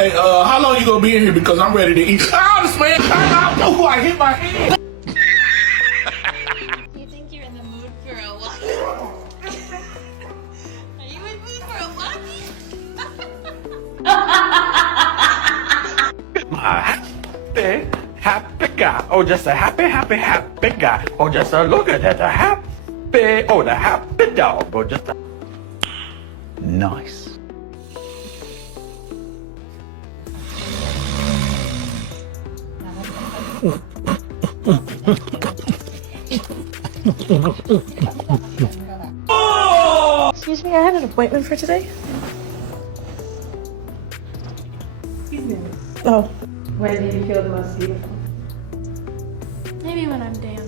Hey, how long you gonna be in here? Because I'm ready to eat. Oh, this man, oh, I hit my head. You think you're in the mood for a walk? Are you in mood for a walkie? My happy guy. Oh, just a happy guy. Oh, just a look at that, the happy dog. Oh, just a nice. Excuse me, I had an appointment for today. Excuse me. Oh. When do you feel the most beautiful? Maybe when I'm dancing.